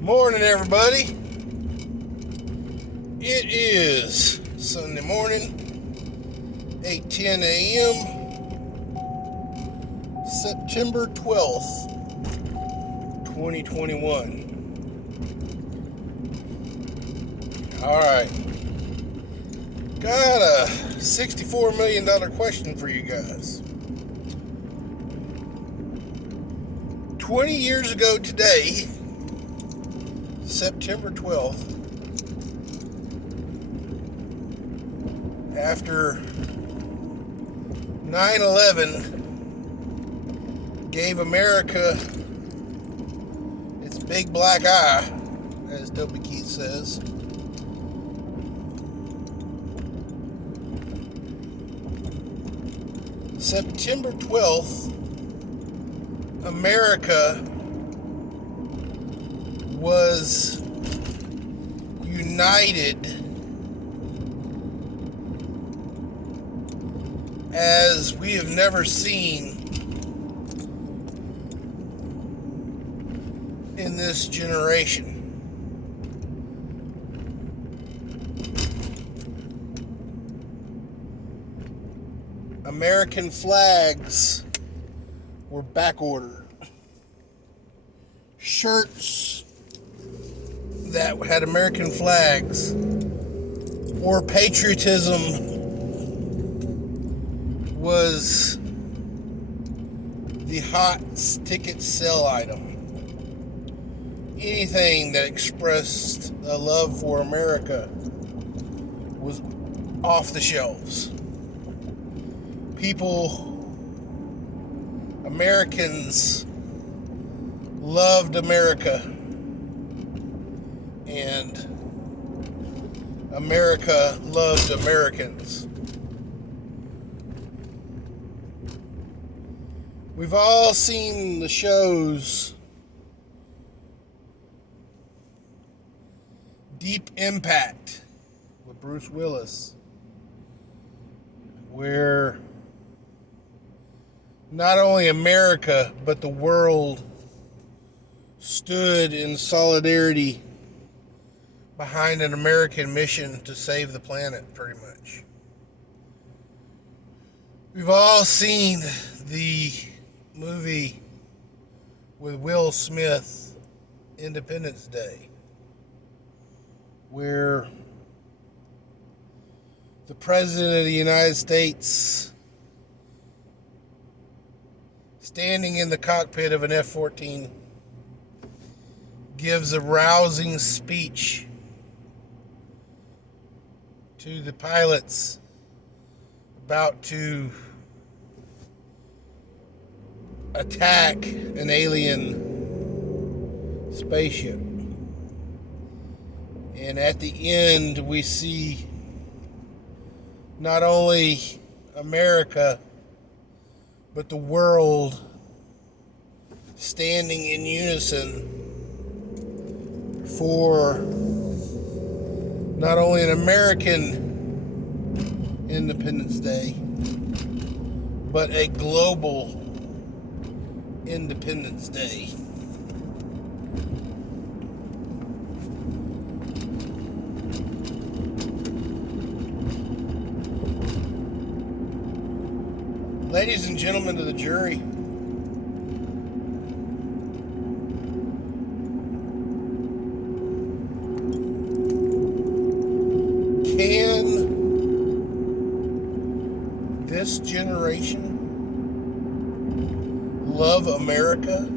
Morning, everybody. It is Sunday morning, 8:10 a.m., September 12th, 2021. All right. Got a $64 million question for you guys. 20 years ago today, September 12th, after 9/11 gave America its big black eye, as Toby Keith says, September 12th, America was united as we have never seen in this generation. American flags were backordered. Shirts that had American flags or patriotism was the hot ticket sell item. Anything that expressed a love for America was off the shelves. Americans loved America, and America loved Americans. We've all seen the shows Deep Impact with Bruce Willis, where not only America, but the world stood in solidarity behind an American mission to save the planet, pretty much. We've all seen the movie with Will Smith, Independence Day, where the President of the United States, standing in the cockpit of an F-14, gives a rousing speech to the pilots about to attack an alien spaceship. And at the end, we see not only America, but the world standing in unison for not only an American Independence Day, but a global Independence Day. Ladies and gentlemen of the jury, can this generation love America?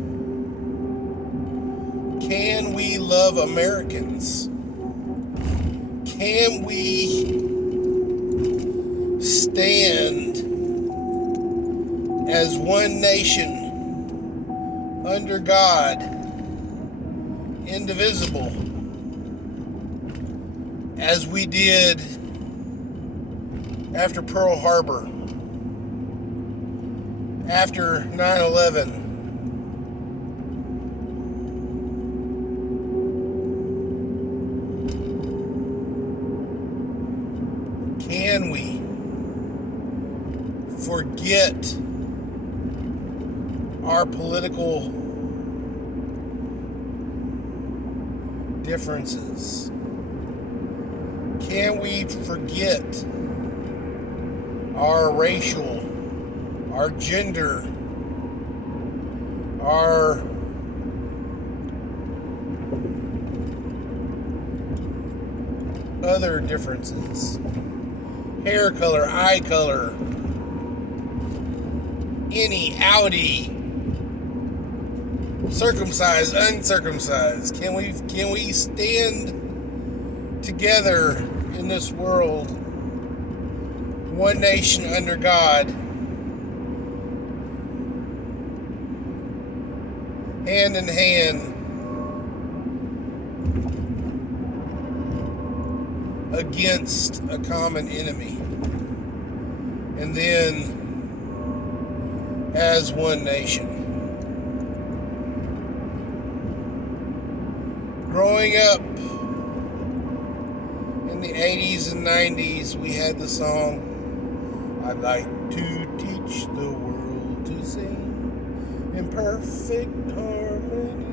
Can we love Americans? Can we stand as one nation under God, indivisible, as we did after Pearl Harbor, after 9/11? Can we forget our political differences? Can we forget our racial, our gender, our other differences? Hair color, eye color, any, outie, circumcised, uncircumcised. Can we stand together in this world, one nation under God, hand in hand, against a common enemy, and then as one nation? Growing up in the 80s and 90s, we had the song, "I'd like to teach the world to sing in perfect harmony.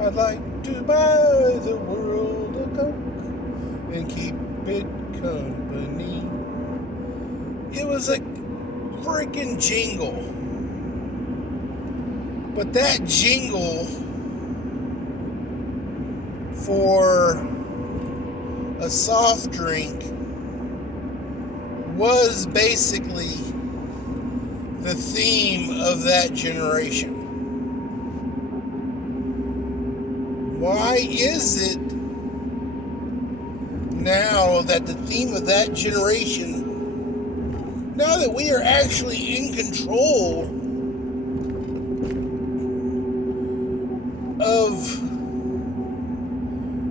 I'd like to buy the world a Coke and keep it company." It was a freaking jingle. But that jingle for a soft drink was basically the theme of that generation. Why is it now that the theme of that generation, now that we are actually in control of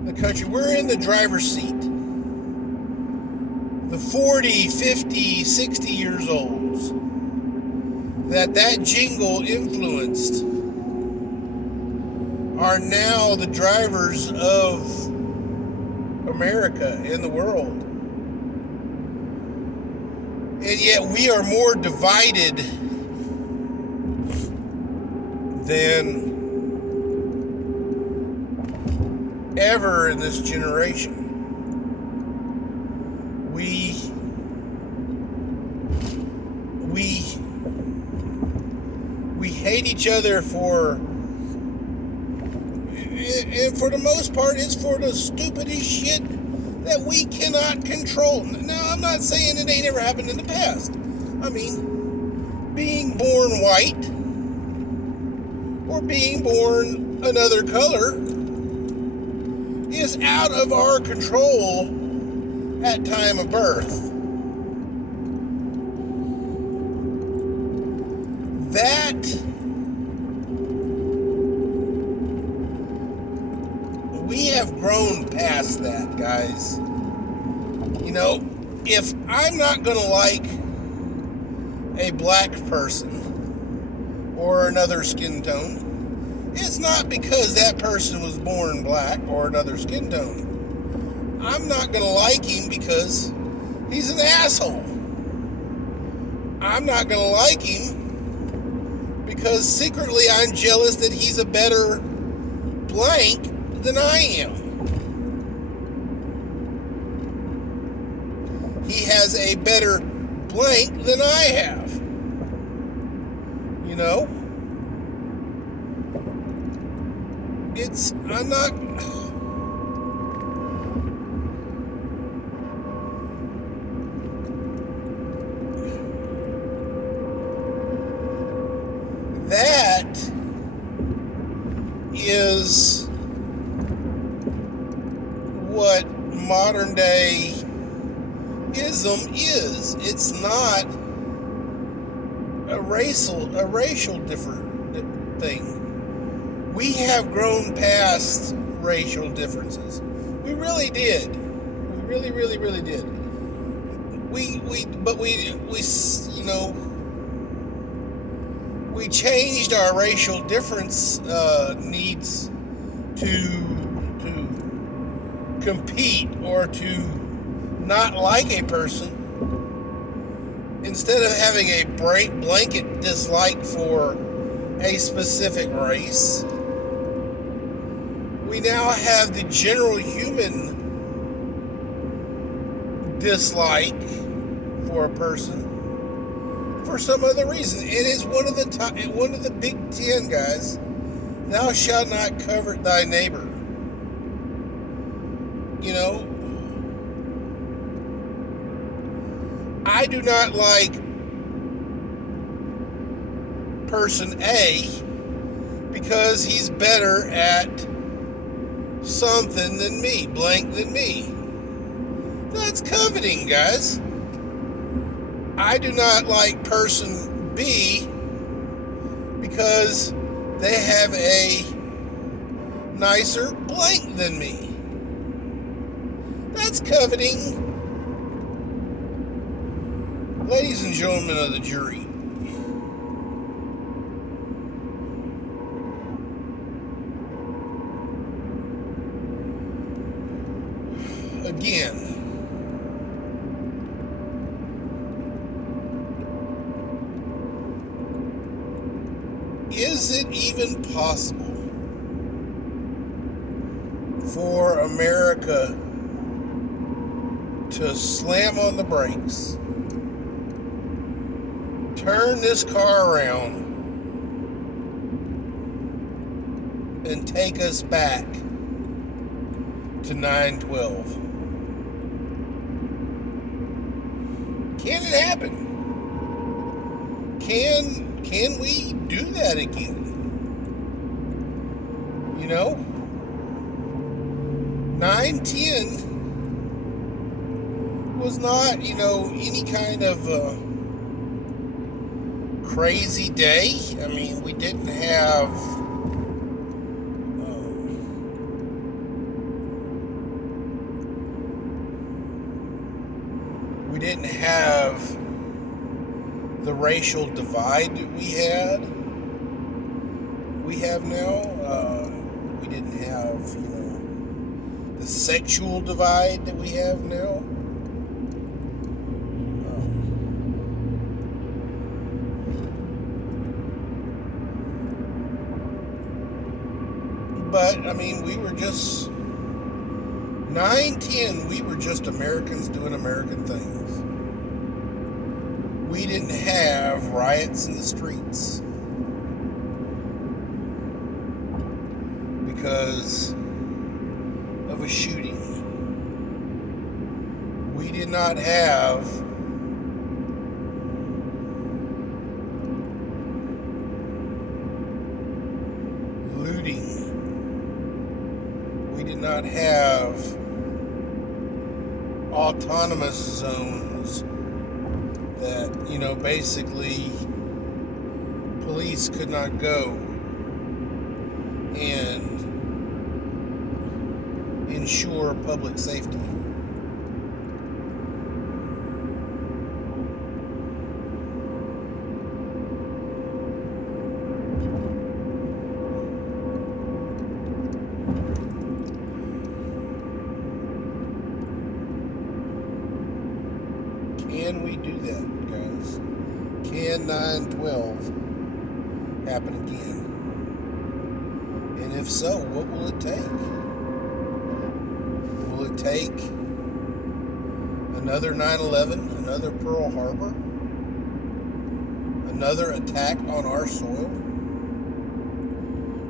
the country, we're in the driver's seat, the 40, 50, 60 years olds that jingle influenced are now the drivers of America and the world. And yet we are more divided than ever in this generation. We hate each other for the most part, it's for the stupidest shit that we cannot control. Now, I'm not saying it ain't ever happened in the past. I mean, being born white or being born another color is out of our control at time of birth. We have grown past that, guys. You know, if I'm not going to like a black person or another skin tone, it's not because that person was born black or another skin tone. I'm not going to like him because he's an asshole. I'm not going to like him because secretly I'm jealous that he's a better blank than I am. He has a better blank than I have. You know? I'm not... That is what modern day ism is. It's not a racial different thing. We have grown past racial differences. We really did. We really, really, really did. We changed our racial difference needs to compete or to not like a person. Instead of having a blanket dislike for a specific race, we we now have the general human dislike for a person for some other reason. It is one of the big 10, guys. Thou shalt not covet thy neighbor. You know, I do not like person A because he's better at something than me, blank than me. That's coveting, guys. I do not like person B because they have a nicer blank than me. That's coveting. Ladies and gentlemen of the jury, again, is it even possible for America to slam on the brakes, turn this car around, and take us back to 9/12? Can it happen? Can we do that again? You know, 9/10 was not, any kind of crazy day. I mean, we didn't have the racial divide that we have now. We didn't have, the sexual divide that we have now. But, I mean, we were just 9/10, we were just Americans doing American things. We didn't have riots in the streets because of a shooting. We did not have looting. We did not have autonomous zones that, basically police could not go and ensure public safety. Can we do that, guys? Can 9/12 happen again? And if so, what will it take? Will it take another 9/11, another Pearl Harbor, another attack on our soil?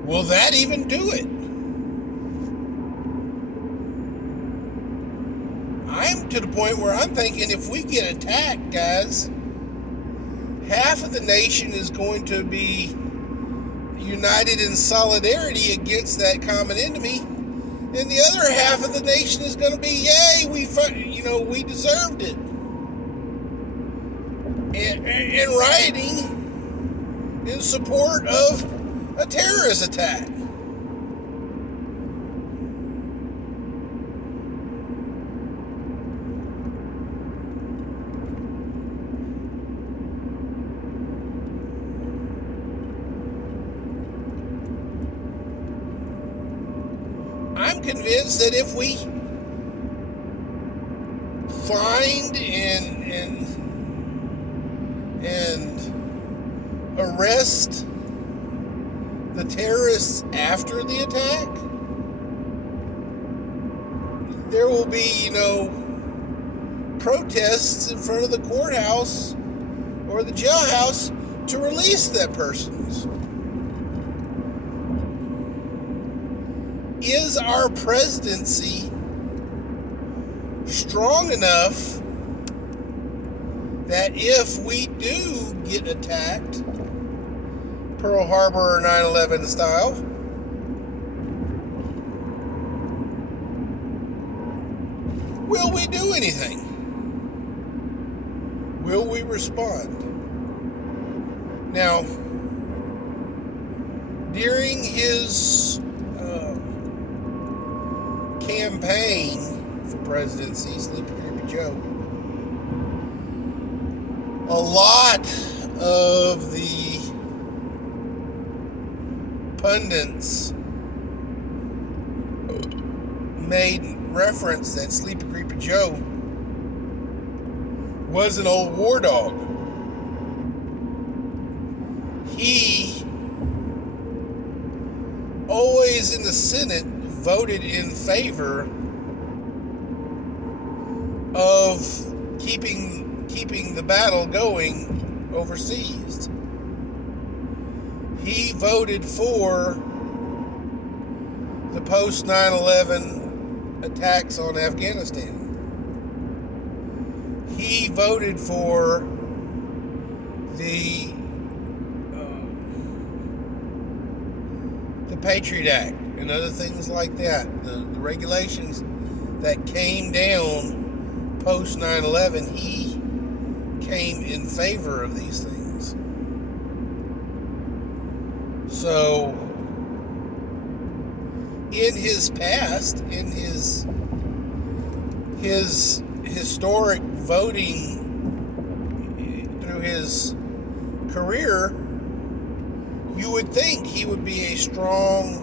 Will that even do it? I'm to the point where I'm thinking if we get attacked, guys, half of the nation is going to be united in solidarity against that common enemy, and the other half of the nation is going to be, yay, we deserved it, and rioting in support of a terrorist attack. I'm convinced that if we find and arrest the terrorists after the attack, there will be, protests in front of the courthouse or the jailhouse to release that person. Is our presidency strong enough that if we do get attacked, Pearl Harbor or 9/11 style, will we do anything? Will we respond? Now, during his campaign for presidency, Sleepy Creepy Joe, a lot of the pundits made reference that Sleepy Creepy Joe was an old war dog. He always in the Senate voted in favor of keeping the battle going overseas. He voted for the post 9/11 attacks on Afghanistan. He voted for the Patriot Act and other things like that. The regulations that came down post 9/11, he came in favor of these things. So, in his past, in his historic voting through his career, you would think he would be a strong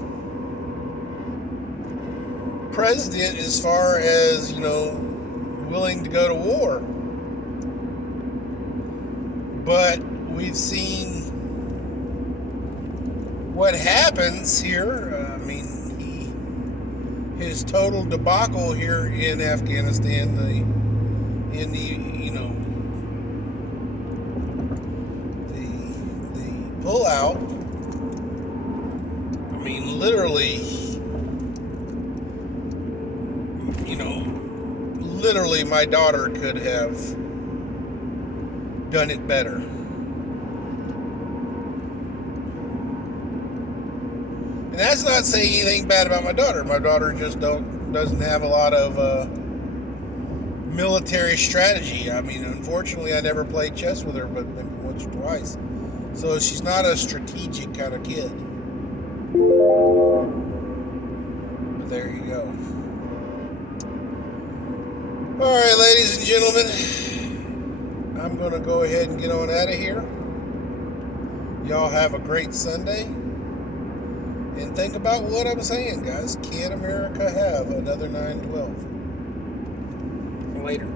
president as far as, willing to go to war. But we've seen what happens here. His total debacle here in Afghanistan, the pullout. Literally, my daughter could have done it better. And that's not saying anything bad about my daughter. My daughter just doesn't have a lot of military strategy. Unfortunately, I never played chess with her, but maybe once or twice. So she's not a strategic kind of kid. But there you go. All right, ladies and gentlemen, I'm going to go ahead and get on out of here. Y'all have a great Sunday. And think about what I'm saying, guys. Can America have another 9/12? Later.